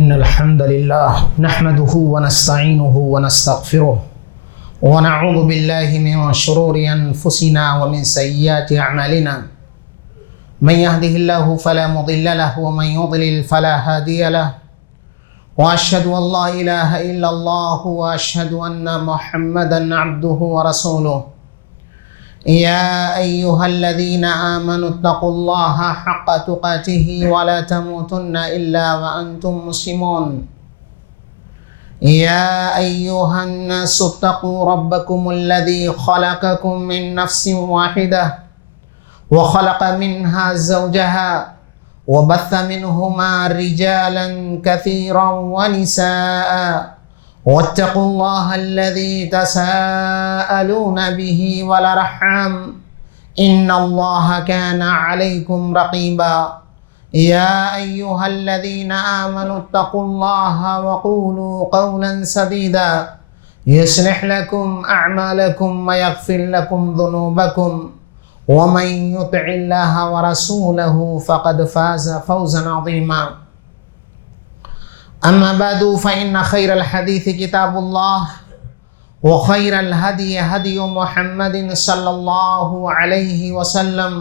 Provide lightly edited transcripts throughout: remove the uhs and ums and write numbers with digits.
إن الحمد لله نحمده ونستعينه ونستغفره ونعوذ بالله من شرور أنفسنا ومن سيئات أعمالنا من يهده الله فلا مضل له ومن يضلل فلا هادي له وأشهد أن لا إله إلا الله وأشهد أن محمدا عبده ورسوله يا أيها الذين آمنوا اتقوا الله حق تقاته ولا تموتن إلا وأنتم مسلمون يا أيها الناس اتقوا ربكم الذي خلقكم من نفس واحدة وخلق منها زوجها وبث منهما رجالا كثيرا ونساء واتقوا الله الذي تساءلون به والأرحام إن الله كان عليكم رقيبا يا أيها الذين آمنوا اتقوا الله وقولوا قولا سديدا يصلح لكم أعمالكم ويغفر لكم ذنوبكم ومن يطع الله ورسوله فقد فاز فوزا عظيما أما بعد فإن خير الحديث كتاب الله وخير الهدي هدي محمد صلى الله عليه وسلم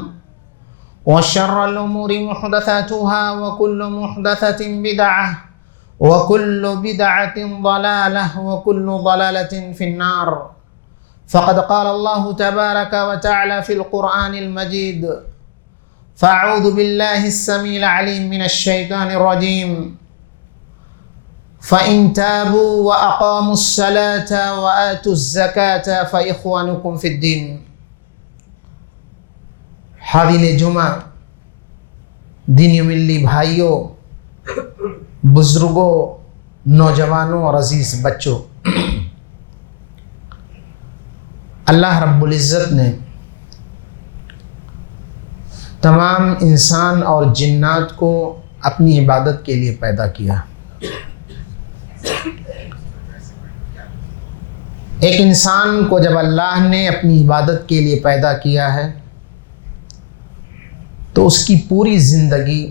وشر الأمور محدثاتها وكل محدثة بدعة وكل بدعة ضلالة وكل ضلالة في النار فقد قال الله تبارك وتعالى في القرآن المجيد فأعوذ بالله السميع العليم من الشيطان الرجيم فإن تابوا وأقاموا الصلاة وآتوا الزكاة فإخوانكم في الدين. حاضرین جمعہ، دینی ملی بھائیوں، بزرگوں، نوجوانوں اور عزیز بچوں، اللہ رب العزت نے تمام انسان اور جنات کو اپنی عبادت کے لیے پیدا کیا۔ ایک انسان کو جب اللہ نے اپنی عبادت کے لیے پیدا کیا ہے تو اس کی پوری زندگی،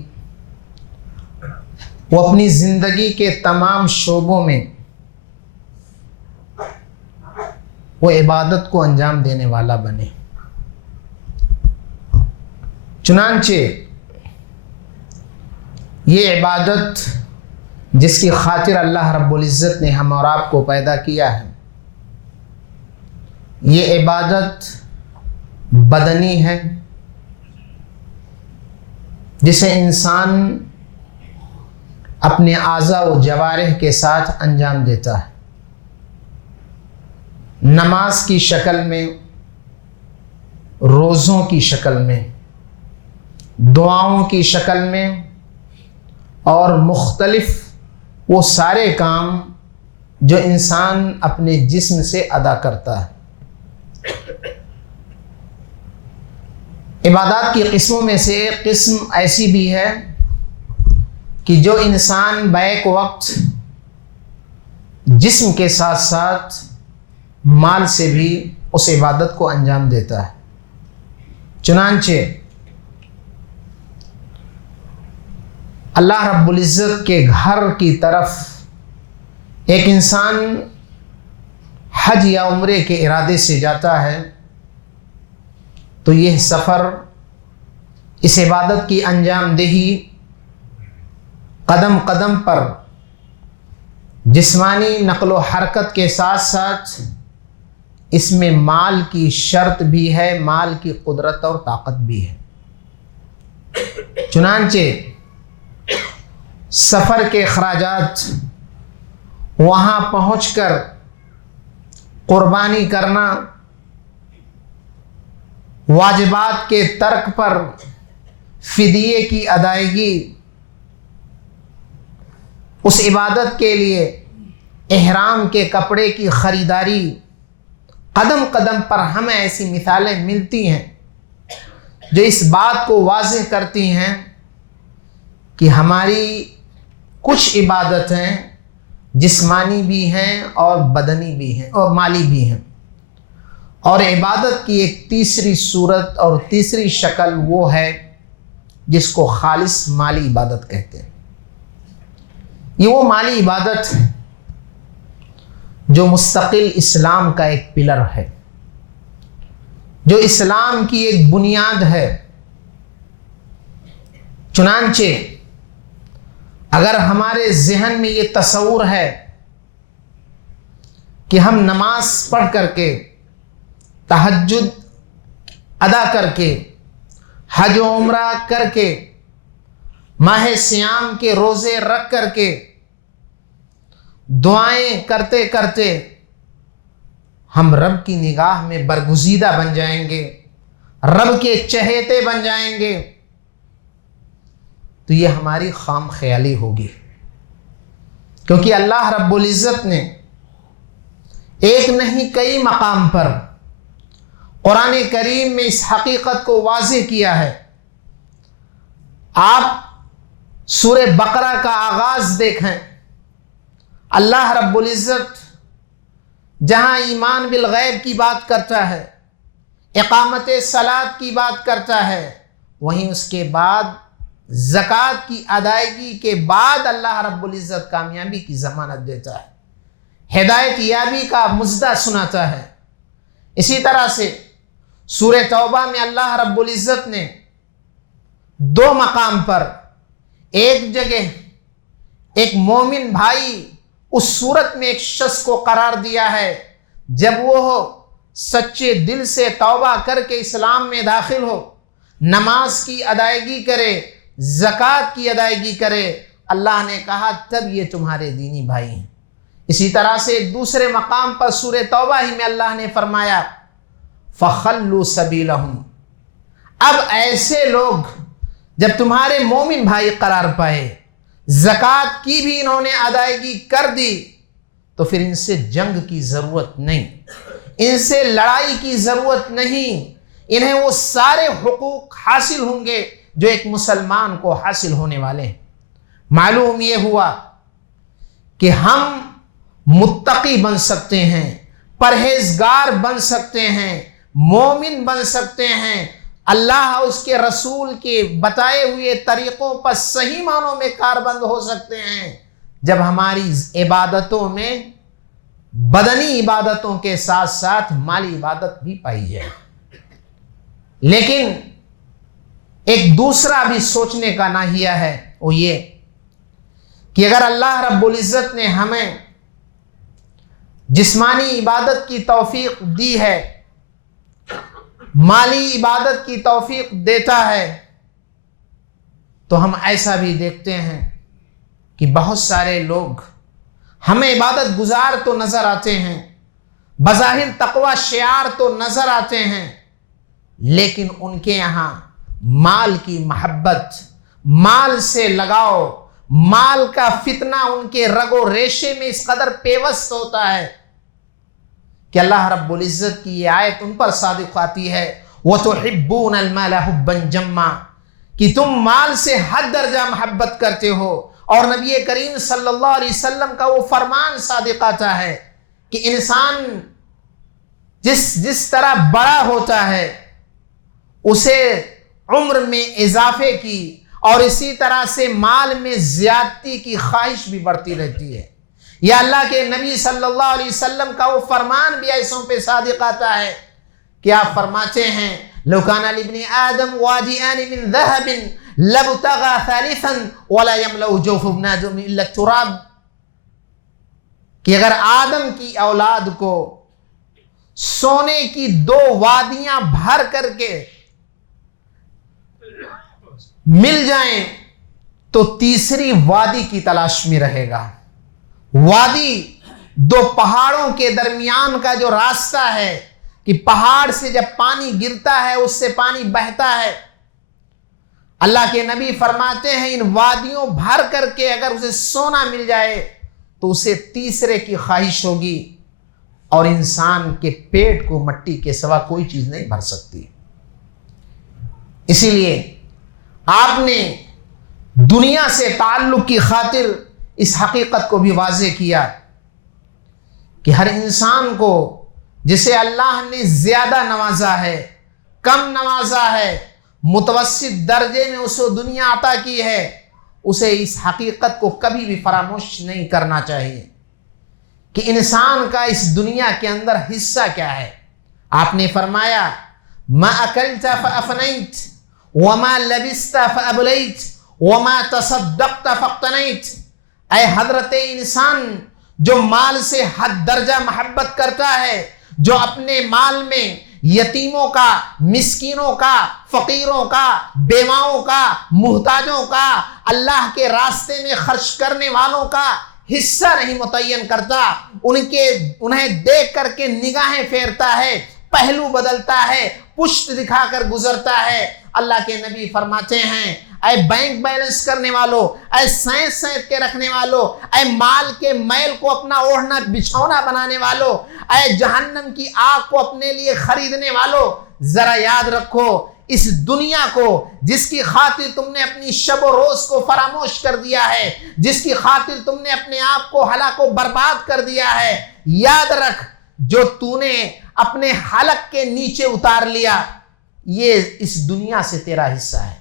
وہ اپنی زندگی کے تمام شعبوں میں وہ عبادت کو انجام دینے والا بنے۔ چنانچہ یہ عبادت جس کی خاطر اللہ رب العزت نے ہم اور آپ کو پیدا کیا ہے، یہ عبادت بدنی ہے جسے انسان اپنے اعضاء و جوارح کے ساتھ انجام دیتا ہے، نماز کی شکل میں، روزوں کی شکل میں، دعاؤں کی شکل میں، اور مختلف وہ سارے کام جو انسان اپنے جسم سے ادا کرتا ہے۔ عبادات کی قسموں میں سے ایک قسم ایسی بھی ہے کہ جو انسان بیک وقت جسم کے ساتھ ساتھ مال سے بھی اس عبادت کو انجام دیتا ہے۔ چنانچہ اللہ رب العزت کے گھر کی طرف ایک انسان حج یا عمرے کے ارادے سے جاتا ہے تو یہ سفر، اس عبادت کی انجام دہی قدم قدم پر جسمانی نقل و حرکت کے ساتھ ساتھ اس میں مال کی شرط بھی ہے، مال کی قدرت اور طاقت بھی ہے۔ چنانچہ سفر کے اخراجات، وہاں پہنچ کر قربانی کرنا، واجبات کے ترک پر فدیے کی ادائیگی، اس عبادت کے لیے احرام کے کپڑے کی خریداری، قدم قدم پر ہمیں ایسی مثالیں ملتی ہیں جو اس بات کو واضح کرتی ہیں کہ ہماری کچھ عبادتیں جسمانی بھی ہیں اور بدنی بھی ہیں اور مالی بھی ہیں، اور عبادت کی ایک تیسری صورت اور تیسری شکل وہ ہے جس کو خالص مالی عبادت کہتے ہیں۔ یہ وہ مالی عبادت ہے جو مستقل اسلام کا ایک پلر ہے، جو اسلام کی ایک بنیاد ہے۔ چنانچہ اگر ہمارے ذہن میں یہ تصور ہے کہ ہم نماز پڑھ کر کے، تہجد ادا کر کے، حج و عمرہ کر کے، ماہ سیام کے روزے رکھ کر کے، دعائیں کرتے کرتے ہم رب کی نگاہ میں برگزیدہ بن جائیں گے، رب کے چہیتے بن جائیں گے، تو یہ ہماری خام خیالی ہوگی۔ کیونکہ اللہ رب العزت نے ایک نہیں کئی مقام پر قرآن کریم میں اس حقیقت کو واضح کیا ہے۔ آپ سورہ بقرہ کا آغاز دیکھیں، اللہ رب العزت جہاں ایمان بالغیب کی بات کرتا ہے، اقامت صلاۃ کی بات کرتا ہے، وہیں اس کے بعد زکوٰۃ کی ادائیگی کے بعد اللہ رب العزت کامیابی کی ضمانت دیتا ہے، ہدایت یابی کا مژدہ سناتا ہے۔ اسی طرح سے سورہ توبہ میں اللہ رب العزت نے دو مقام پر، ایک جگہ ایک مومن بھائی اس صورت میں ایک شخص کو قرار دیا ہے جب وہ سچے دل سے توبہ کر کے اسلام میں داخل ہو، نماز کی ادائیگی کرے، زکوٰۃ کی ادائیگی کرے، اللہ نے کہا تب یہ تمہارے دینی بھائی ہیں۔ اسی طرح سے ایک دوسرے مقام پر سورہ توبہ ہی میں اللہ نے فرمایا فَخَلُّوا سَبِيلَهُمْ، اب ایسے لوگ جب تمہارے مومن بھائی قرار پائے، زکوٰۃ کی بھی انہوں نے ادائیگی کر دی، تو پھر ان سے جنگ کی ضرورت نہیں، ان سے لڑائی کی ضرورت نہیں، انہیں وہ سارے حقوق حاصل ہوں گے جو ایک مسلمان کو حاصل ہونے والے ہیں۔ معلوم یہ ہوا کہ ہم متقی بن سکتے ہیں، پرہیزگار بن سکتے ہیں، مومن بن سکتے ہیں، اللہ اس کے رسول کے بتائے ہوئے طریقوں پر صحیح معنوں میں کاربند ہو سکتے ہیں جب ہماری عبادتوں میں بدنی عبادتوں کے ساتھ ساتھ مالی عبادت بھی پائی جائے۔ لیکن ایک دوسرا بھی سوچنے کا ناحیہ ہے، وہ یہ کہ اگر اللہ رب العزت نے ہمیں جسمانی عبادت کی توفیق دی ہے، مالی عبادت کی توفیق دیتا ہے، تو ہم ایسا بھی دیکھتے ہیں کہ بہت سارے لوگ ہمیں عبادت گزار تو نظر آتے ہیں، بظاہر تقوی شعار تو نظر آتے ہیں، لیکن ان کے یہاں مال کی محبت، مال سے لگاؤ، مال کا فتنہ ان کے رگ و ریشے میں اس قدر پیوست ہوتا ہے کہ اللہ رب العزت کی یہ آیت ان پر صادق آتی ہے وَتُحِبُّونَ الْمَالَ حُبًّا جَمًّا، کہ تم مال سے حد درجہ محبت کرتے ہو، اور نبی کریم صلی اللہ علیہ وسلم کا وہ فرمان صادق آتا ہے کہ انسان جس طرح بڑا ہوتا ہے اسے عمر میں اضافے کی اور اسی طرح سے مال میں زیادتی کی خواہش بھی بڑھتی رہتی ہے۔ یا اللہ کے نبی صلی اللہ علیہ وسلم کا وہ فرمان بھی ایسوں پہ صادق آتا ہے کہ آپ فرماتے ہیں لو کان لابن آدم وادیان من ذهب لابتغى ثالثا ولا يملأ جوف ابن آدم الا التراب، کہ اگر آدم کی اولاد کو سونے کی دو وادیاں بھر کر کے مل جائیں تو تیسری وادی کی تلاش میں رہے گا۔ وادی دو پہاڑوں کے درمیان کا جو راستہ ہے کہ پہاڑ سے جب پانی گرتا ہے اس سے پانی بہتا ہے، اللہ کے نبی فرماتے ہیں ان وادیوں بھر کر کے اگر اسے سونا مل جائے تو اسے تیسرے کی خواہش ہوگی، اور انسان کے پیٹ کو مٹی کے سوا کوئی چیز نہیں بھر سکتی۔ اسی لیے آپ نے دنیا سے تعلق کی خاطر اس حقیقت کو بھی واضح کیا کہ ہر انسان کو جسے اللہ نے زیادہ نوازا ہے، کم نوازا ہے، متوسط درجے میں اسے دنیا عطا کی ہے، اسے اس حقیقت کو کبھی بھی فراموش نہیں کرنا چاہیے کہ انسان کا اس دنیا کے اندر حصہ کیا ہے۔ آپ نے فرمایا ما اکلت فافنیت وما لبست فابلیت وما تصدقت فاقتنیت۔ اے حضرت انسان، جو مال سے حد درجہ محبت کرتا ہے، جو اپنے مال میں یتیموں کا، مسکینوں کا، فقیروں کا، بیواؤں کا، محتاجوں کا، اللہ کے راستے میں خرچ کرنے والوں کا حصہ نہیں متعین کرتا، انہیں دیکھ کر کے نگاہیں پھیرتا ہے، پہلو بدلتا ہے، پشت دکھا کر گزرتا ہے۔ اللہ کے نبی فرماتے ہیں اے بینک بیلنس کرنے والوں، اے سینت سینت کے رکھنے والوں، اے مال کے میل کو اپنا اوڑھنا بچھونا بنانے والوں، اے جہنم کی آگ کو اپنے لیے خریدنے والوں، ذرا یاد رکھو اس دنیا کو جس کی خاطر تم نے اپنی شب و روز کو فراموش کر دیا ہے، جس کی خاطر تم نے اپنے آپ کو ہلاک و برباد کر دیا ہے، یاد رکھ جو تو نے اپنے حلق کے نیچے اتار لیا یہ اس دنیا سے تیرا حصہ ہے۔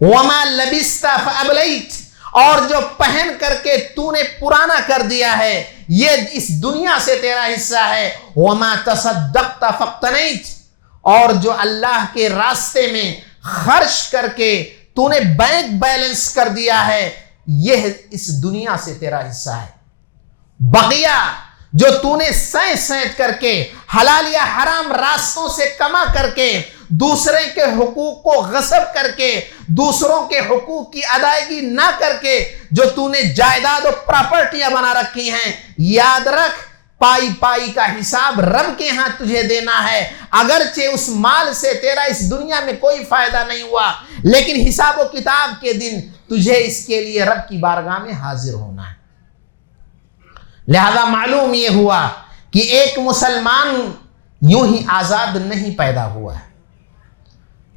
وما لبست فابلیت، اور جو پہن کر کے تو نے پرانا کر دیا ہے یہ اس دنیا سے تیرا حصہ ہے۔ وما تصدقت فاقتنیت، اور جو اللہ کے راستے میں خرچ کر کے تو نے بینک بیلنس کر دیا ہے یہ اس دنیا سے تیرا حصہ ہے۔ بقیہ جو تو نے سینت سینت کر کے حلال یا حرام راستوں سے کما کر کے دوسرے کے حقوق کو غصب کر کے دوسروں کے حقوق کی ادائیگی نہ کر کے جو تو نے جائیداد و پراپرٹیاں بنا رکھی ہیں، یاد رکھ پائی پائی کا حساب رب کے ہاں تجھے دینا ہے۔ اگرچہ اس مال سے تیرا اس دنیا میں کوئی فائدہ نہیں ہوا لیکن حساب و کتاب کے دن تجھے اس کے لیے رب کی بارگاہ میں حاضر ہونا ہے۔ لہذا معلوم یہ ہوا کہ ایک مسلمان یوں ہی آزاد نہیں پیدا ہوا ہے۔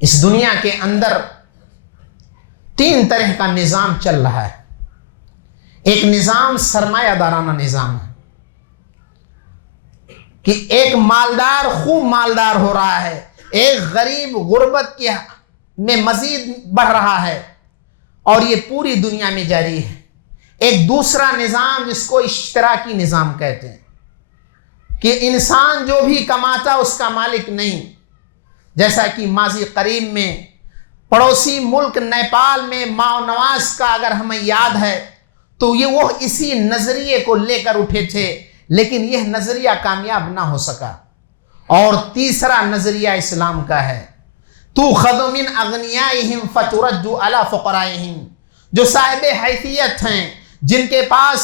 اس دنیا کے اندر تین طرح کا نظام چل رہا ہے۔ ایک نظام سرمایہ دارانہ نظام ہے کہ ایک مالدار خوب مالدار ہو رہا ہے، ایک غریب غربت میں مزید بڑھ رہا ہے، اور یہ پوری دنیا میں جاری ہے۔ ایک دوسرا نظام جس کو اشتراکی نظام کہتے ہیں کہ انسان جو بھی کماتا اس کا مالک نہیں، جیسا کہ ماضی قریب میں پڑوسی ملک نیپال میں ماؤ نواز کا اگر ہمیں یاد ہے تو وہ اسی نظریے کو لے کر اٹھے تھے لیکن یہ نظریہ کامیاب نہ ہو سکا۔ اور تیسرا نظریہ اسلام کا ہے تُؤْخَذُ مِنْ أَغْنِيَائِهِمْ فَتُرَدُّ عَلَىٰ فُقَرَائِهِمْ، جو صاحب حیثیت ہیں، جن کے پاس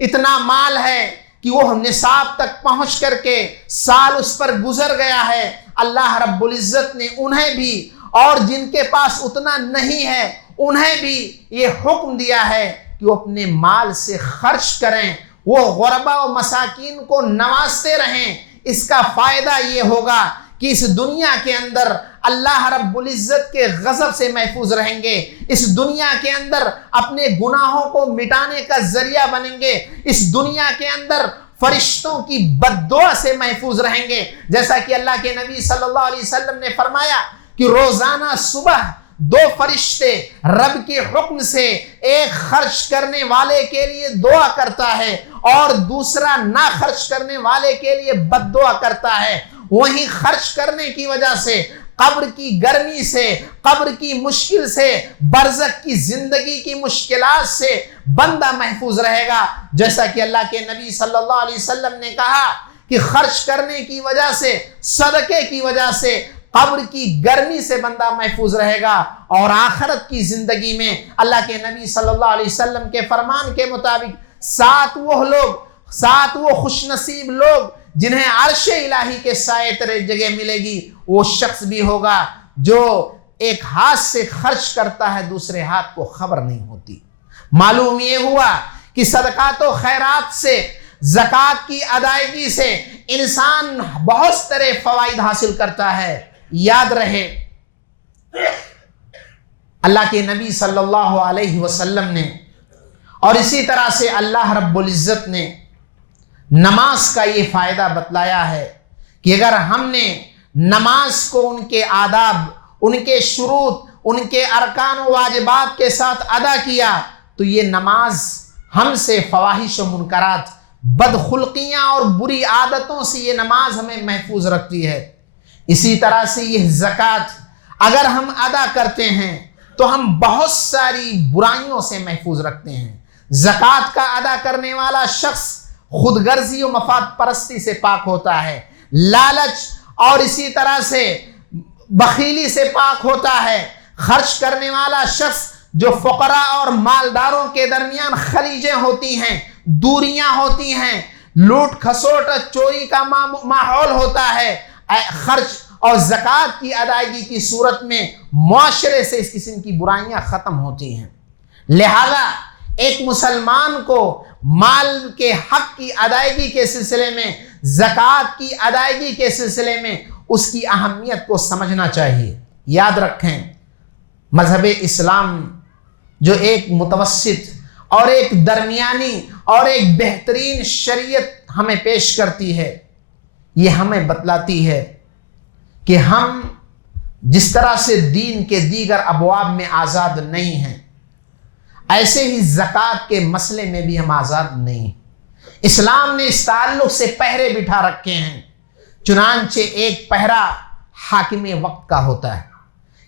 اتنا مال ہے کہ وہ نصاب تک پہنچ کر کے سال اس پر گزر گیا ہے، اللہ رب العزت نے انہیں بھی اور جن کے پاس اتنا نہیں ہے انہیں بھی یہ حکم دیا ہے کہ وہ اپنے مال سے خرچ کریں، وہ غربا و مساکین کو نوازتے رہیں۔ اس کا فائدہ یہ ہوگا کہ اس دنیا کے اندر اللہ رب العزت کے غضب سے محفوظ رہیں گے، اس دنیا کے اندر اپنے گناہوں کو مٹانے کا ذریعہ بنیں گے، اس دنیا کے اندر فرشتوں کی بد دعا سے محفوظ رہیں گے، جیسا کہ اللہ کے نبی صلی اللہ علیہ وسلم نے فرمایا کہ روزانہ صبح دو فرشتے رب کے حکم سے ایک خرچ کرنے والے کے لیے دعا کرتا ہے اور دوسرا نہ خرچ کرنے والے کے لیے بد دعا کرتا ہے۔ وہیں خرچ کرنے کی وجہ سے، قبر کی گرمی سے، قبر کی مشکل سے، برزخ کی زندگی کی مشکلات سے بندہ محفوظ رہے گا، جیسا کہ اللہ کے نبی صلی اللہ علیہ وسلم نے کہا کہ خرچ کرنے کی وجہ سے، صدقے کی وجہ سے قبر کی گرمی سے بندہ محفوظ رہے گا، اور آخرت کی زندگی میں اللہ کے نبی صلی اللہ علیہ وسلم کے فرمان کے مطابق سات وہ خوش نصیب لوگ جنہیں عرش الہی کے سائے تلے جگہ ملے گی، وہ شخص بھی ہوگا جو ایک ہاتھ سے خرچ کرتا ہے دوسرے ہاتھ کو خبر نہیں ہوتی۔ معلوم یہ ہوا کہ صدقات و خیرات سے، زکوٰۃ کی ادائیگی سے انسان بہت سارے فوائد حاصل کرتا ہے۔ یاد رہے اللہ کے نبی صلی اللہ علیہ وسلم نے اور اسی طرح سے اللہ رب العزت نے نماز کا یہ فائدہ بتلایا ہے کہ اگر ہم نے نماز کو ان کے آداب، ان کے شروط، ان کے ارکان و واجبات کے ساتھ ادا کیا تو یہ نماز ہم سے فواحش و منکرات، بدخلقیاں اور بری عادتوں سے یہ نماز ہمیں محفوظ رکھتی ہے۔ اسی طرح سے یہ زکوٰۃ اگر ہم ادا کرتے ہیں تو ہم بہت ساری برائیوں سے محفوظ رکھتے ہیں۔ زکوٰۃ کا ادا کرنے والا شخص خود غرضی و مفاد پرستی سے پاک ہوتا ہے، لالچ اور اسی طرح سے بخیلی سے پاک ہوتا ہے۔ خرچ کرنے والا شخص جو فقراء اور مالداروں کے درمیان خلیجیں ہوتی ہیں، دوریاں ہوتی ہیں، لوٹ کھسوٹ چوری کا ماحول ہوتا ہے، خرچ اور زکوٰۃ کی ادائیگی کی صورت میں معاشرے سے اس قسم کی برائیاں ختم ہوتی ہیں۔ لہذا ایک مسلمان کو مال کے حق کی ادائیگی کے سلسلے میں، زکوٰۃ کی ادائیگی کے سلسلے میں اس کی اہمیت کو سمجھنا چاہیے۔ یاد رکھیں، مذہب اسلام جو ایک متوسط اور ایک درمیانی اور ایک بہترین شریعت ہمیں پیش کرتی ہے، یہ ہمیں بتلاتی ہے کہ ہم جس طرح سے دین کے دیگر ابواب میں آزاد نہیں ہیں، ایسے ہی زکوٰۃ کے مسئلے میں بھی ہم آزاد نہیں ہیں۔ اسلام نے اس تعلق سے پہرے بٹھا رکھے ہیں، چنانچہ ایک پہرا حاکم وقت کا ہوتا ہے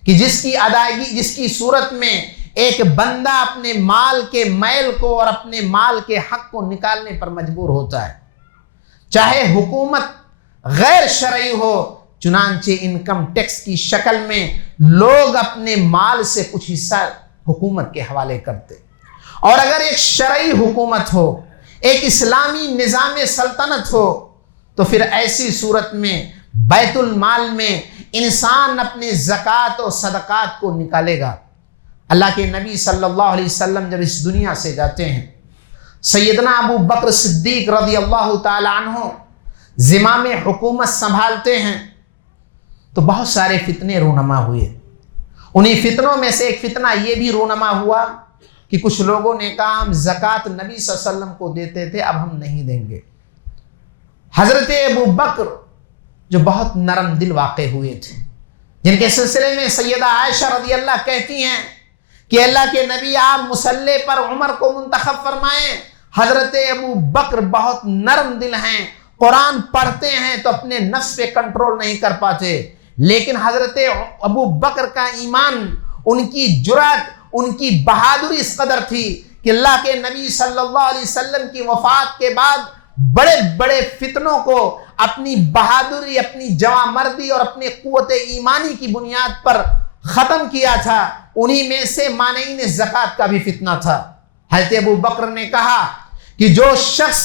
کہ جس کی ادائیگی، جس کی صورت میں ایک بندہ اپنے مال کے میل کو اور اپنے مال کے حق کو نکالنے پر مجبور ہوتا ہے، چاہے حکومت غیر شرعی ہو، چنانچہ انکم ٹیکس کی شکل میں لوگ اپنے مال سے کچھ حصہ حکومت کے حوالے کرتے، اور اگر ایک شرعی حکومت ہو، ایک اسلامی نظام سلطنت ہو، تو پھر ایسی صورت میں بیت المال میں انسان اپنے زکوٰۃ و صدقات کو نکالے گا۔ اللہ کے نبی صلی اللہ علیہ وسلم جب اس دنیا سے جاتے ہیں، سیدنا ابو بکر صدیق رضی اللہ تعالی عنہ زمام حکومت سنبھالتے ہیں تو بہت سارے فتنے رونما ہوئے۔ انہی فتنوں میں سے ایک فتنہ یہ بھی رونما ہوا کہ کچھ لوگوں نے کہا ہم زکوٰۃ نبی صلی اللہ علیہ وسلم کو دیتے تھے، اب ہم نہیں دیں گے۔ حضرت ابو بکر جو بہت نرم دل واقع ہوئے تھے، جن کے سلسلے میں سیدہ عائشہ رضی اللہ کہتی ہیں کہ اللہ کے نبی آپ مصلی پر عمر کو منتخب فرمائیں۔ حضرت ابو بکر بہت نرم دل ہیں، قرآن پڑھتے ہیں تو اپنے نفس پہ کنٹرول نہیں کر پاتے، لیکن حضرت ابو بکر کا ایمان، ان کی جرأت، ان کی بہادری اس قدر تھی کہ اللہ کے نبی صلی اللہ علیہ وسلم کی وفات کے بعد بڑے بڑے فتنوں کو اپنی بہادری، اپنی جواں مردی اور اپنی قوت ایمانی کی بنیاد پر ختم کیا تھا۔ انہی میں سے مانعین زکوٰۃ کا بھی فتنہ تھا۔ حضرت ابو بکر نے کہا کہ جو شخص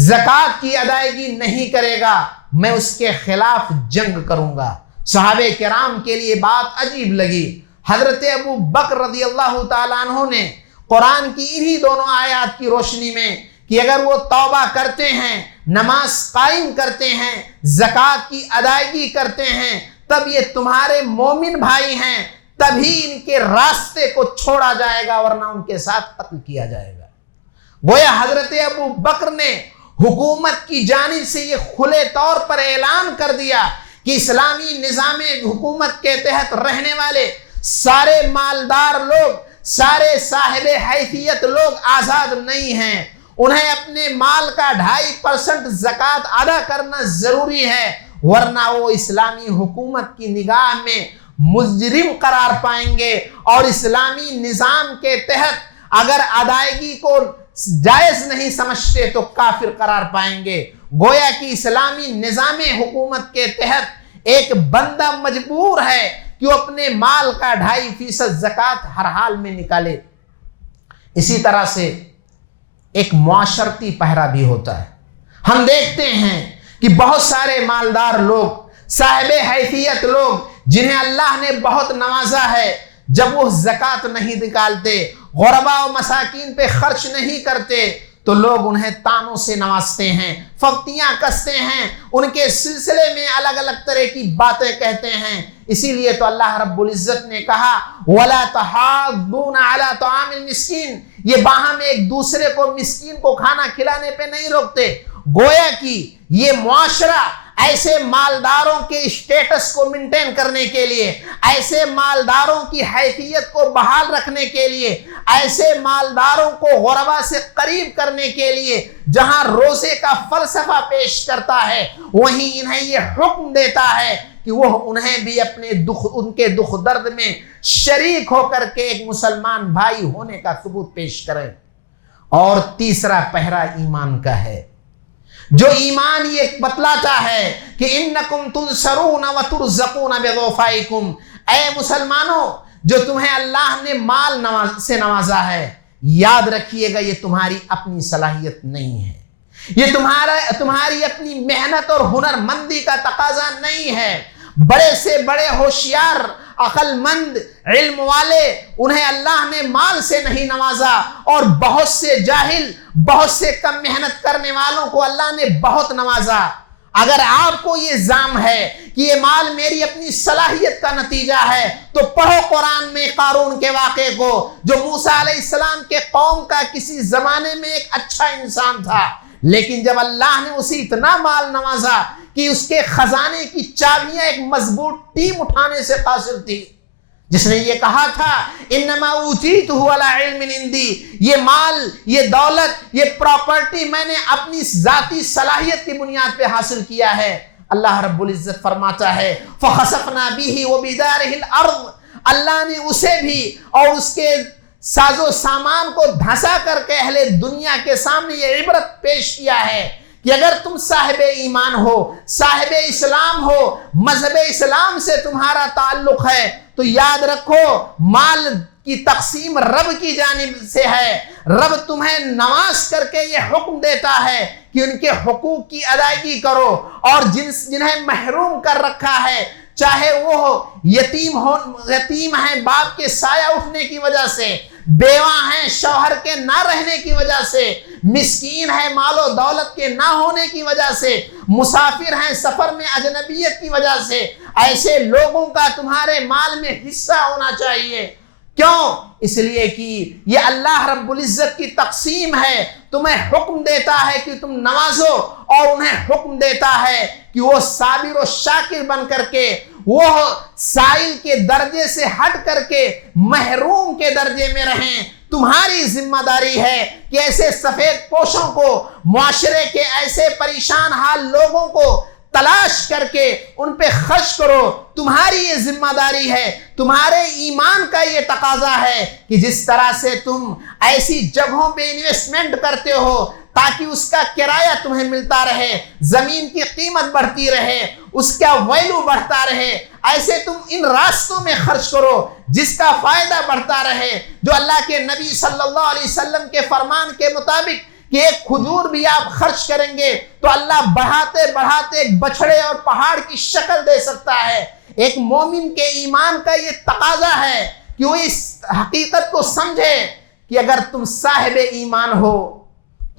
زکوٰۃ کی ادائیگی نہیں کرے گا میں اس کے خلاف جنگ کروں گا۔ صحابہ کرام کے لیے بات عجیب لگی۔ حضرت ابو بکر رضی اللہ تعالیٰ عنہ نے قرآن کی انہی دونوں آیات کی روشنی میں کہ اگر وہ توبہ کرتے ہیں، نماز قائم کرتے ہیں، زکوٰۃ کی ادائیگی کرتے ہیں، تب یہ تمہارے مومن بھائی ہیں، تبھی ان کے راستے کو چھوڑا جائے گا، ورنہ ان کے ساتھ قتل کیا جائے گا۔ گویا حضرت ابو بکر نے حکومت کی جانب سے یہ کھلے طور پر اعلان کر دیا کہ اسلامی نظام حکومت کے تحت رہنے والے سارے مالدار لوگ، سارے صاحب حیثیت لوگ آزاد نہیں ہیں، انہیں اپنے مال کا 2.5% زکوٰۃ ادا کرنا ضروری ہے، ورنہ وہ اسلامی حکومت کی نگاہ میں مجرم قرار پائیں گے، اور اسلامی نظام کے تحت اگر ادائیگی کو جائز نہیں سمجھتے تو کافر قرار پائیں گے۔ گویا کہ اسلامی نظام حکومت کے تحت ایک بندہ مجبور ہے کہ وہ اپنے مال کا 2.5% زکوٰۃ ہر حال میں نکالے۔ اسی طرح سے ایک معاشرتی پہرا بھی ہوتا ہے۔ ہم دیکھتے ہیں کہ بہت سارے مالدار لوگ، صاحب حیثیت لوگ جنہیں اللہ نے بہت نوازا ہے، جب وہ زکوٰۃ نہیں نکالتے، غرباء و مساکین پہ خرچ نہیں کرتے، تو لوگ انہیں تانوں سے نوازتے ہیں، فقطیاں کستے ہیں، ان کے سلسلے میں الگ الگ طرح کی باتیں کہتے ہیں۔ اسی لیے تو اللہ رب العزت نے کہا وَلَا تَحَاضُّونَ عَلَىٰ طَعَامِ الْمِسْكِينِ، یہ باہم ایک دوسرے کو مسکین کو کھانا کھلانے پہ نہیں روکتے۔ گویا کہ یہ معاشرہ ایسے مالداروں کے اسٹیٹس کو مینٹین کرنے کے لیے، ایسے مالداروں کی حیثیت کو بحال رکھنے کے لیے، ایسے مالداروں کو غربا سے قریب کرنے کے لیے جہاں روزے کا فلسفہ پیش کرتا ہے، وہیں انہیں یہ حکم دیتا ہے کہ وہ انہیں بھی اپنے ان کے دکھ درد میں شریک ہو کر کے ایک مسلمان بھائی ہونے کا ثبوت پیش کریں۔ اور تیسرا پہرا ایمان کا ہے، جو ایمان یہ بتلاتا ہے کہ انکم تنصرون وترزقون بضعفائکم، اے مسلمانوں جو تمہیں اللہ نے مال سے نوازا ہے، یاد رکھیے گا یہ تمہاری اپنی صلاحیت نہیں ہے، یہ تمہاری اپنی محنت اور ہنر مندی کا تقاضا نہیں ہے۔ بڑے سے بڑے ہوشیار، عقل مند، علم والے، انہیں اللہ نے مال سے نہیں نوازا، اور بہت سے جاہل، بہت سے کم محنت کرنے والوں کو اللہ نے بہت نوازا۔ اگر آپ کو یہ ظام ہے کہ یہ مال میری اپنی صلاحیت کا نتیجہ ہے، تو پڑھو قرآن میں قارون کے واقعے کو، جو موسیٰ علیہ السلام کے قوم کا کسی زمانے میں ایک اچھا انسان تھا، لیکن جب اللہ نے اسے اتنا مال نوازا کہ اس کے خزانے کی چابیاں ایک مضبوط ٹیم اٹھانے سے قاصر تھی، جس نے یہ کہا تھا انما اوتیتہ علی علم عندی، یہ مال، یہ دولت، یہ پراپرٹی میں نے اپنی ذاتی صلاحیت کی بنیاد پہ حاصل کیا ہے۔ اللہ رب العزت فرماتا ہے فخسفنا بہ وبدارہ الارض، اللہ نے اسے بھی اور اس کے ساز و سامان کو دھنسا کر کے اہل دنیا کے سامنے یہ عبرت پیش کیا ہے کہ اگر تم صاحب ایمان ہو، صاحب اسلام ہو، مذہب اسلام سے تمہارا تعلق ہے، تو یاد رکھو مال کی تقسیم رب کی جانب سے ہے۔ رب تمہیں نواز کر کے یہ حکم دیتا ہے کہ ان کے حقوق کی ادائیگی کرو، اور جنہیں محروم کر رکھا ہے، چاہے وہ یتیم ہیں باپ کے سایہ اٹھنے کی وجہ سے، بیوہ ہیں شوہر کے نہ رہنے کی وجہ سے، مسکین ہیں مال و دولت کے نہ ہونے کی وجہ سے، مسافر ہیں سفر میں اجنبیت کی وجہ سے، ایسے لوگوں کا تمہارے مال میں حصہ ہونا چاہیے۔ کیوں؟ اس لیے کہ یہ اللہ رب العزت کی تقسیم ہے، تمہیں حکم دیتا ہے کہ تم نوازو، اور انہیں حکم دیتا ہے کہ وہ صابر و شاکر بن کر کے، وہ سائل کے درجے سے ہٹ کر کے محروم کے درجے میں رہیں۔ تمہاری ذمہ داری ہے کہ ایسے سفید پوشوں کو، معاشرے کے ایسے پریشان حال لوگوں کو تلاش کر کے ان پہ خرچ کرو۔ تمہاری یہ ذمہ داری ہے، تمہارے ایمان کا یہ تقاضا ہے کہ جس طرح سے تم ایسی جگہوں پہ انویسٹمنٹ کرتے ہو تاکہ اس کا کرایہ تمہیں ملتا رہے، زمین کی قیمت بڑھتی رہے، اس کا ویلو بڑھتا رہے، ایسے تم ان راستوں میں خرچ کرو جس کا فائدہ بڑھتا رہے، جو اللہ کے نبی صلی اللہ علیہ وسلم کے فرمان کے مطابق کہ ایک کھجور بھی آپ خرچ کریں گے تو اللہ بڑھاتے بڑھاتے ایک بچھڑے اور پہاڑ کی شکل دے سکتا ہے۔ ایک مومن کے ایمان کا یہ تقاضا ہے کہ وہ اس حقیقت کو سمجھے کہ اگر تم صاحب ایمان ہو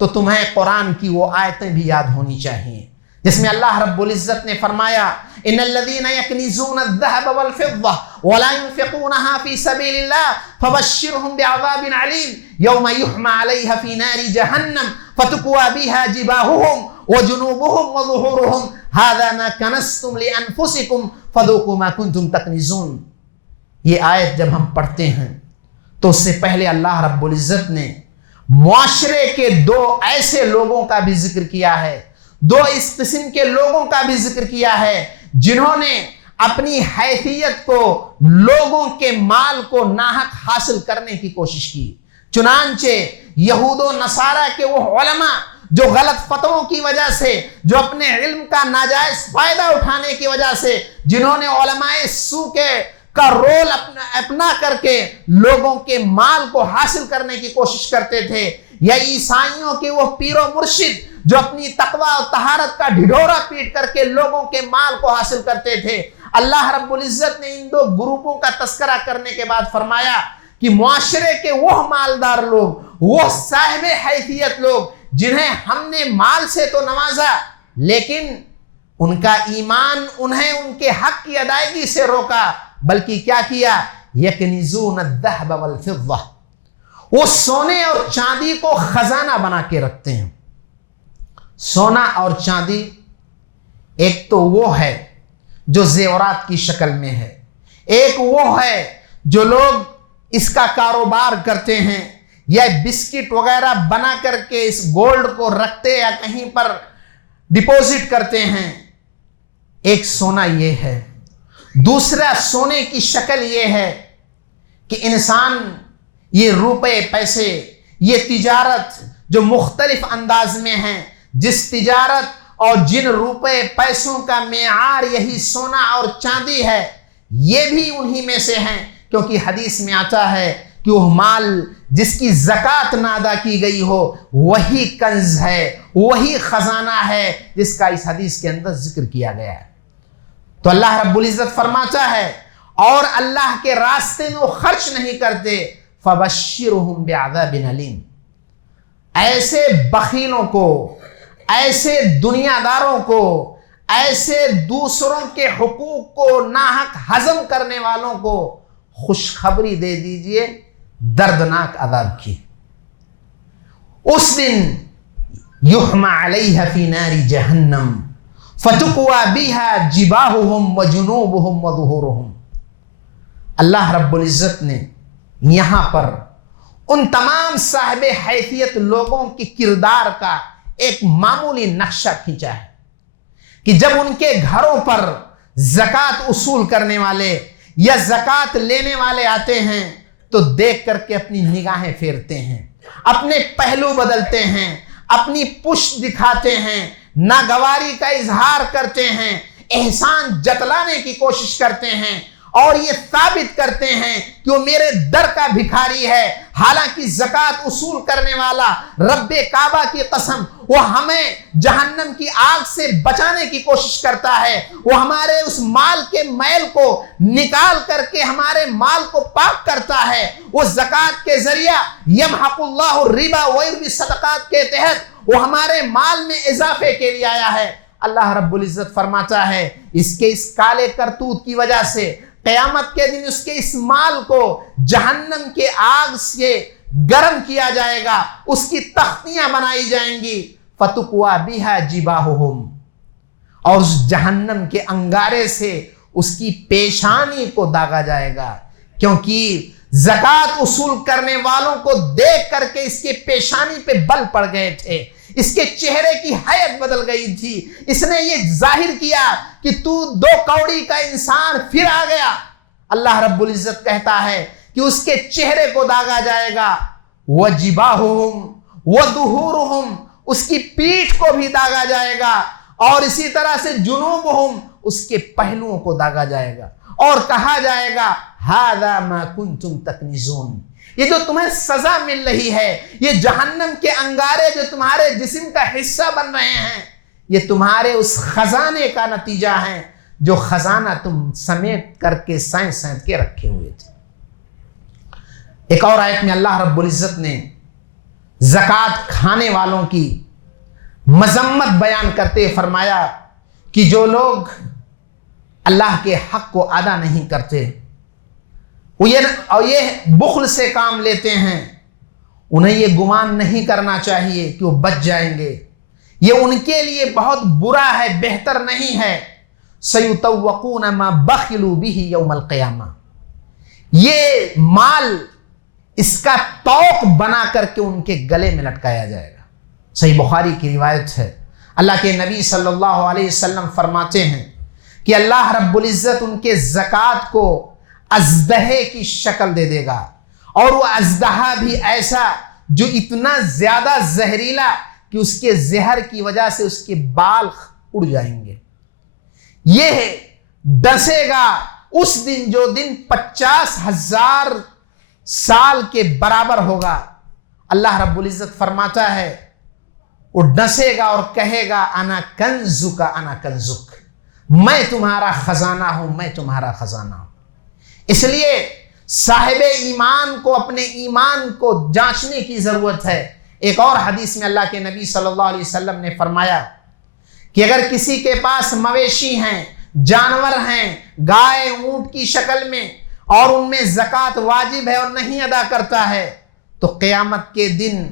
تو تمہیں قرآن کی وہ آیتیں بھی یاد ہونی چاہیے جس میں اللہ رب العزت نے فرمایا ان الذين يكنزون الذهب والفضة ولا ينفقونها في سبيل الله فبشرهم بعذاب عليم يوم يحمى عليها في نار جهنم فتكوى بها جباههم وجنوبهم وظهورهم هذا ما كنزتم لأنفسكم فذوقوا ما كنتم تكنزون۔ یہ آیت جب ہم پڑھتے ہیں تو اس سے پہلے اللہ رب العزت نے معاشرے کے دو ایسے لوگوں کا بھی ذکر کیا ہے، دو اس قسم کے لوگوں کا بھی ذکر کیا ہے جنہوں نے اپنی حیثیت کو، لوگوں کے مال کو ناحق حاصل کرنے کی کوشش کی۔ چنانچہ یہود و نصارہ کے وہ علماء جو غلط فتووں کی وجہ سے، جو اپنے علم کا ناجائز فائدہ اٹھانے کی وجہ سے، جنہوں نے علماء سو کا رول اپنا کر کے لوگوں کے مال کو حاصل کرنے کی کوشش کرتے تھے، یا عیسائیوں کے وہ پیر و مرشد جو اپنی تقوی اور طہارت کا ڈھڈورا پیٹ کر کے لوگوں کے مال کو حاصل کرتے تھے۔ اللہ رب العزت نے ان دو گروپوں کا تذکرہ کرنے کے بعد فرمایا کہ معاشرے کے وہ مالدار لوگ، وہ صاحب حیثیت لوگ جنہیں ہم نے مال سے تو نوازا لیکن ان کا ایمان انہیں ان کے حق کی ادائیگی سے روکا، بلکہ کیا کیا؟ یکنزون الذهب والفضة، وہ سونے اور چاندی کو خزانہ بنا کے رکھتے ہیں۔ سونا اور چاندی ایک تو وہ ہے جو زیورات کی شکل میں ہے، ایک وہ ہے جو لوگ اس کا کاروبار کرتے ہیں یا بسکٹ وغیرہ بنا کر کے اس گولڈ کو رکھتے یا کہیں پر ڈپوزٹ کرتے ہیں۔ ایک سونا یہ ہے، دوسرا سونے کی شکل یہ ہے کہ انسان یہ روپے پیسے، یہ تجارت جو مختلف انداز میں ہیں، جس تجارت اور جن روپے پیسوں کا معیار یہی سونا اور چاندی ہے، یہ بھی انہی میں سے ہیں، کیونکہ حدیث میں آتا ہے کہ وہ مال جس کی زکوٰۃ نہ ادا کی گئی ہو وہی کنز ہے، وہی خزانہ ہے جس کا اس حدیث کے اندر ذکر کیا گیا ہے۔ تو اللہ رب العزت فرماتا ہے اور اللہ کے راستے میں وہ خرچ نہیں کرتے، فَبَشِّرْهُمْ بِعَذَابٍ أَلِيمٍ، ایسے بخیلوں کو، ایسے دنیا داروں کو، ایسے دوسروں کے حقوق کو ناحق ہضم کرنے والوں کو خوشخبری دے دیجئے دردناک عذاب کی۔ اس دن یحمى علیہ فی نار جہنم فتقوى بها جباہهم وجنوبهم وظہورهم۔ اللہ رب العزت نے یہاں پر ان تمام صاحب حیثیت لوگوں کی کردار کا ایک معمولی نقشہ کھینچا ہے کہ جب ان کے گھروں پر زکوٰۃ اصول کرنے والے یا زکوٰۃ لینے والے آتے ہیں تو دیکھ کر کے اپنی نگاہیں پھیرتے ہیں، اپنے پہلو بدلتے ہیں، اپنی پشت دکھاتے ہیں، ناگواری کا اظہار کرتے ہیں، احسان جتلانے کی کوشش کرتے ہیں اور یہ ثابت کرتے ہیں کہ وہ میرے در کا بھکاری ہے، حالانکہ زکوٰۃ اصول کرنے والا رب کعبہ کی قسم وہ ہمیں جہنم کی آگ سے بچانے کی کوشش کرتا ہے، وہ ہمارے اس مال کے میل کو نکال کر کے ہمارے مال کو پاک کرتا ہے، وہ زکوٰۃ کے ذریعہ یمحق اللہ الربا ویربی صدقات کے تحت وہ ہمارے مال میں اضافے کے لیے آیا ہے۔ اللہ رب العزت فرماتا ہے اس کے اس کالے کرتوت کی وجہ سے قیامت کے دن اس کے اس مال کو جہنم کے آگ سے گرم کیا جائے گا، اس کی تختیاں بنائی جائیں گی، فَتُقْوَى بِهَا جِبَاهُهُمْ، اور اس جہنم کے انگارے سے اس کی پیشانی کو داغا جائے گا، کیونکہ زکوٰۃ اصول کرنے والوں کو دیکھ کر کے اس کے پیشانی پہ بل پڑ گئے تھے، اس کے چہرے کی حیت بدل گئی تھی، اس نے یہ ظاہر کیا کہ تو دو کوڑی کا انسان پھر آ گیا۔ اللہ رب العزت کہتا ہے کہ اس کے چہرے کو داغا جائے گا، وَجِبَاهُهُمْ وَظُهُورُهُمْ، اس کی پیٹھ کو بھی داغا جائے گا، اور اسی طرح سے جنوبہم، اس کے پہلوؤں کو داغا جائے گا، اور کہا جائے گا هَذَا مَا كُنْتُمْ تَكْنِزُونَ، یہ جو تمہیں سزا مل رہی ہے، یہ جہنم کے انگارے جو تمہارے جسم کا حصہ بن رہے ہیں، یہ تمہارے اس خزانے کا نتیجہ ہے جو خزانہ تم سمیٹ کر کے سینت کے رکھے ہوئے تھے۔ ایک اور آیت میں اللہ رب العزت نے زکوٰۃ کھانے والوں کی مذمت بیان کرتے فرمایا کہ جو لوگ اللہ کے حق کو ادا نہیں کرتے اور یہ بخل سے کام لیتے ہیں، انہیں یہ گمان نہیں کرنا چاہیے کہ وہ بچ جائیں گے، یہ ان کے لیے بہت برا ہے، بہتر نہیں ہے۔ سَيُطَوَّقُونَ مَا بَخِلُوا بِهِ يَوْمَ الْقِيَامَةِ، یہ مال اس کا طوق بنا کر کے ان کے گلے میں لٹکایا جائے گا۔ صحیح بخاری کی روایت ہے، اللہ کے نبی صلی اللہ علیہ وسلم فرماتے ہیں کہ اللہ رب العزت ان کے زکوٰۃ کو ازدہے کی شکل دے دے گا، اور وہ ازدہا بھی ایسا جو اتنا زیادہ زہریلا کہ اس کے زہر کی وجہ سے اس کے بال اڑ جائیں گے۔ یہ ڈسے گا اس دن جو دن 50,000 سال کے برابر ہوگا۔ اللہ رب العزت فرماتا ہے وہ ڈسے گا اور کہے گا انا کنزک انا کنزک، میں تمہارا خزانہ ہوں، میں تمہارا خزانہ ہوں۔ اس لیے صاحب ایمان کو اپنے ایمان کو جانچنے کی ضرورت ہے۔ ایک اور حدیث میں اللہ کے نبی صلی اللہ علیہ وسلم نے فرمایا کہ اگر کسی کے پاس مویشی ہیں، جانور ہیں، گائے اونٹ کی شکل میں، اور ان میں زکوٰۃ واجب ہے اور نہیں ادا کرتا ہے، تو قیامت کے دن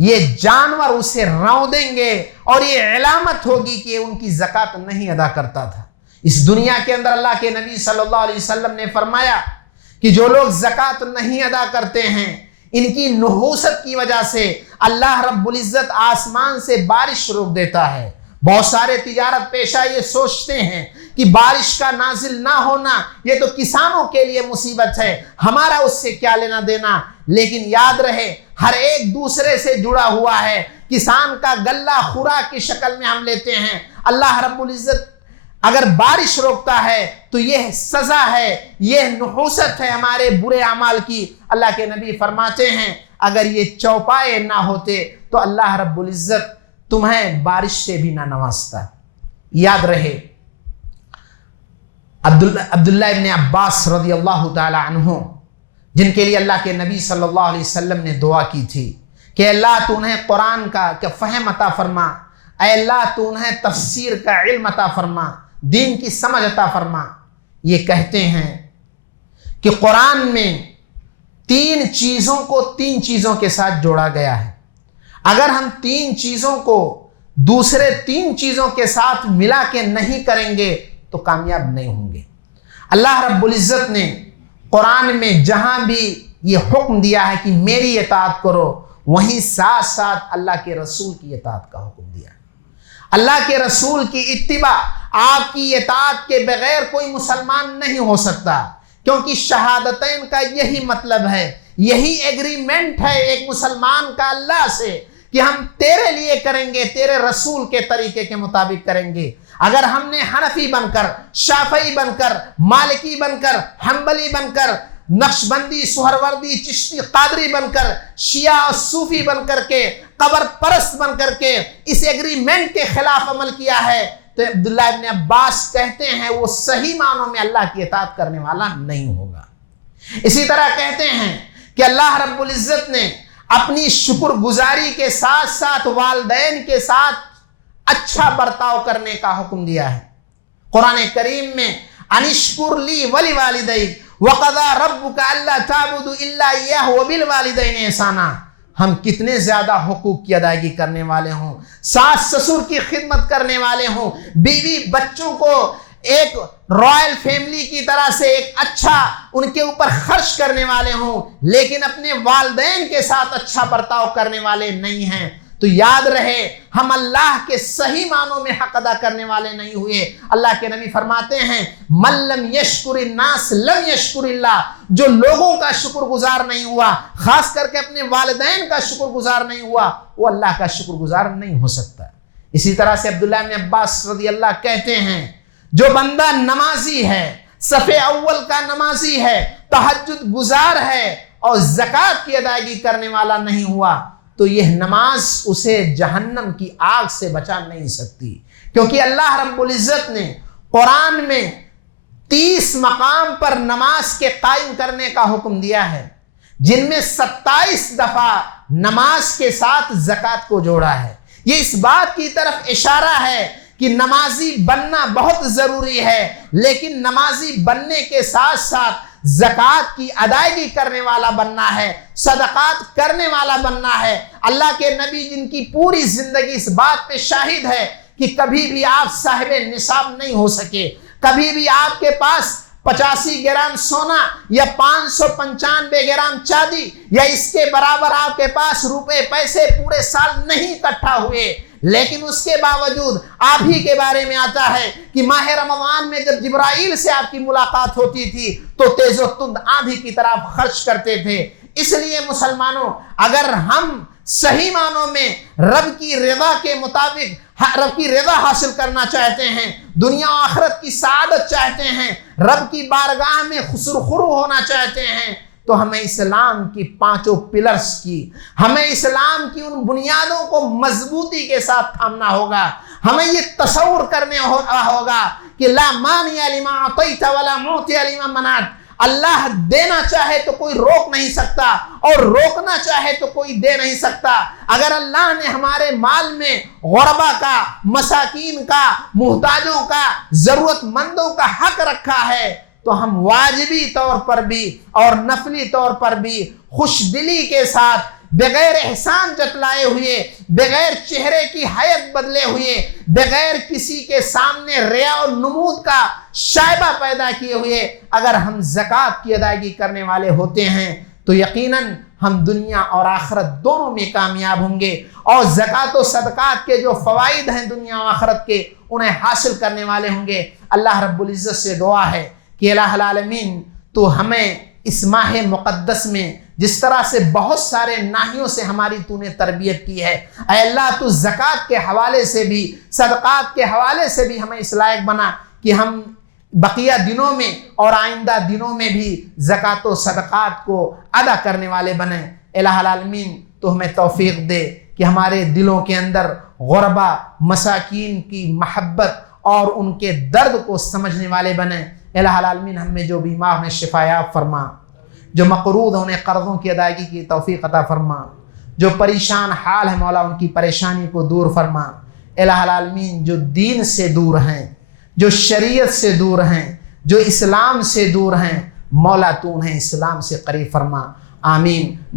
یہ جانور اسے رونگیں اور یہ علامت ہوگی کہ ان کی زکات نہیں ادا کرتا تھا۔ اس دنیا کے اندر اللہ کے نبی صلی اللہ علیہ وسلم نے فرمایا کہ جو لوگ زکات نہیں ادا کرتے ہیں ان کی نحوست کی وجہ سے اللہ رب العزت آسمان سے بارش روک دیتا ہے۔ بہت سارے تجارت پیشہ یہ سوچتے ہیں کہ بارش کا نازل نہ ہونا یہ تو کسانوں کے لیے مصیبت ہے، ہمارا اس سے کیا لینا دینا، لیکن یاد رہے ہر ایک دوسرے سے جڑا ہوا ہے۔ کسان کا غلہ خوراک کی شکل میں ہم لیتے ہیں، اللہ رب العزت اگر بارش روکتا ہے تو یہ سزا ہے، یہ نحوست ہے ہمارے برے اعمال کی۔ اللہ کے نبی فرماتے ہیں اگر یہ چوپائے نہ ہوتے تو اللہ رب العزت تمہیں بارش سے بھی نہ نوازتا۔ یاد رہے عبداللہ ابن عباس رضی اللہ تعالی عنہ، جن کے لیے اللہ کے نبی صلی اللہ علیہ وسلم نے دعا کی تھی کہ اللہ تو انہیں قرآن کا فہم عطا فرما، اے اللہ تو انہیں تفسیر کا علم عطا فرما، دین کی سمجھ عطا فرما۔ یہ کہتے ہیں کہ قرآن میں 3 چیزوں کو 3 چیزوں کے ساتھ جوڑا گیا ہے، اگر ہم 3 چیزوں کو دوسرے 3 چیزوں کے ساتھ ملا کے نہیں کریں گے تو کامیاب نہیں ہوں گے۔ اللہ رب العزت نے قرآن میں جہاں بھی یہ حکم دیا ہے کہ میری اطاعت کرو، وہیں ساتھ ساتھ اللہ کے رسول کی اطاعت کا حکم دیا ہے۔ اللہ کے رسول کی اتباع، آپ کی اطاعت کے بغیر کوئی مسلمان نہیں ہو سکتا، کیونکہ شہادتین کا یہی مطلب ہے، یہی ایگریمنٹ ہے ایک مسلمان کا اللہ سے کہ ہم تیرے لیے کریں گے، تیرے رسول کے طریقے کے مطابق کریں گے۔ اگر ہم نے حنفی بن کر، شافعی بن کر، مالکی بن کر، حنبلی بن کر، نقشبندی، سہروردی، چشتی، قادری بن کر، شیعہ اور صوفی بن کر کے، قبر پرست بن کر کے اس ایگریمنٹ کے خلاف عمل کیا ہے تو عبداللہ ابن عباس کہتے ہیں وہ صحیح معنوں میں اللہ کی اطاعت کرنے والا نہیں ہوگا۔ اسی طرح کہتے ہیں کہ اللہ رب العزت نے اپنی شکر گزاری کے ساتھ ساتھ والدین کے ساتھ اچھا برتاؤ کرنے کا حکم دیا ہے۔ قرآن کریم میں انشکر لی ولی والدیک وقضى ربك الا تعبدوا الا اياه وبالوالدین احسانا، ہم کتنے زیادہ حقوق کی ادائیگی کرنے والے ہوں، ساس سسر کی خدمت کرنے والے ہوں، بیوی بچوں کو ایک رائل فیملی کی طرح سے ایک اچھا ان کے اوپر خرچ کرنے والے ہوں، لیکن اپنے والدین کے ساتھ اچھا برتاؤ کرنے والے نہیں ہیں، تو یاد رہے ہم اللہ کے صحیح معنوں میں حق ادا کرنے والے نہیں ہوئے۔ اللہ کے نبی فرماتے ہیں من لم یشکر الناس لم یشکر اللہ، جو لوگوں کا شکر گزار نہیں ہوا، خاص کر کے اپنے والدین کا شکر گزار نہیں ہوا، وہ اللہ کا شکر گزار نہیں ہو سکتا۔ اسی طرح سے عبداللہ بن عباس رضی اللہ کہتے ہیں جو بندہ نمازی ہے، صف اول کا نمازی ہے، تہجد گزار ہے اور زکوٰۃ کی ادائیگی کرنے والا نہیں ہوا تو یہ نماز اسے جہنم کی آگ سے بچا نہیں سکتی، کیونکہ اللہ رب العزت نے قرآن میں 30 مقام پر نماز کے قائم کرنے کا حکم دیا ہے، جن میں 27 دفعہ نماز کے ساتھ زکوٰۃ کو جوڑا ہے۔ یہ اس بات کی طرف اشارہ ہے کہ نمازی بننا بہت ضروری ہے، لیکن نمازی بننے کے ساتھ ساتھ زکوٰۃ کی ادائیگی کرنے والا بننا ہے، صدقات کرنے والا بننا ہے۔ اللہ کے نبی جن کی پوری زندگی اس بات پہ شاہد ہے کہ کبھی بھی آپ صاحب نصاب نہیں ہو سکے، کبھی بھی آپ کے پاس 85 گرام سونا یا 595 گرام چاندی یا اس کے برابر آپ کے پاس روپے پیسے پورے سال نہیں اکٹھا ہوئے، لیکن اس کے باوجود آپ ہی کے بارے میں آتا ہے کہ ماہ رمضان میں جب جبرائیل سے آپ کی ملاقات ہوتی تھی تو تیز و تند آندھی کی طرح خرچ کرتے تھے۔ اس لیے مسلمانوں، اگر ہم صحیح معنوں میں رب کی رضا کے مطابق رب کی رضا حاصل کرنا چاہتے ہیں، دنیا و آخرت کی سعادت چاہتے ہیں، رب کی بارگاہ میں خسرخرو ہونا چاہتے ہیں، تو ہمیں اسلام کی 5 پلرز کی، ہمیں اسلام کی ان بنیادوں کو مضبوطی کے ساتھ تھامنا ہوگا۔ ہمیں یہ تصور کرنے ہوگا کہ لا مانع لما اعطیت ولا معطی لما منعت، اللہ دینا چاہے تو کوئی روک نہیں سکتا اور روکنا چاہے تو کوئی دے نہیں سکتا۔ اگر اللہ نے ہمارے مال میں غربا کا، مساکین کا، محتاجوں کا، ضرورت مندوں کا حق رکھا ہے تو ہم واجبی طور پر بھی اور نفلی طور پر بھی خوش دلی کے ساتھ بغیر احسان جتلائے ہوئے، بغیر چہرے کی حیت بدلے ہوئے، بغیر کسی کے سامنے ریا و نمود کا شائبہ پیدا کیے ہوئے اگر ہم زکوٰۃ کی ادائیگی کرنے والے ہوتے ہیں تو یقیناً ہم دنیا اور آخرت دونوں میں کامیاب ہوں گے، اور زکوٰۃ و صدقات کے جو فوائد ہیں دنیا و آخرت کے انہیں حاصل کرنے والے ہوں گے۔ اللہ رب العزت سے دعا ہے کہ الہ العالمین تو ہمیں اس ماہ مقدس میں جس طرح سے بہت سارے ناہیوں سے ہماری تو نے تربیت کی ہے، اے اللہ تو زکوٰۃ کے حوالے سے بھی، صدقات کے حوالے سے بھی ہمیں اس لائق بنا کہ ہم بقیہ دنوں میں اور آئندہ دنوں میں بھی زکوٰۃ و صدقات کو ادا کرنے والے بنیں۔ الہ العالمین تو ہمیں توفیق دے کہ ہمارے دلوں کے اندر غربا مساکین کی محبت اور ان کے درد کو سمجھنے والے بنیں۔ الہ العالمین ہم میں جو بیمار ہیں شفا یاب فرما، جو مقروض ہیں انہیں قرضوں کی ادائیگی کی توفیق عطا فرما، جو پریشان حال ہے مولا ان کی پریشانی کو دور فرما۔ الہ العالمین جو دین سے دور ہیں، جو شریعت سے دور ہیں، جو اسلام سے دور ہیں، مولا تو انہیں اسلام سے قریب فرما۔ آمین۔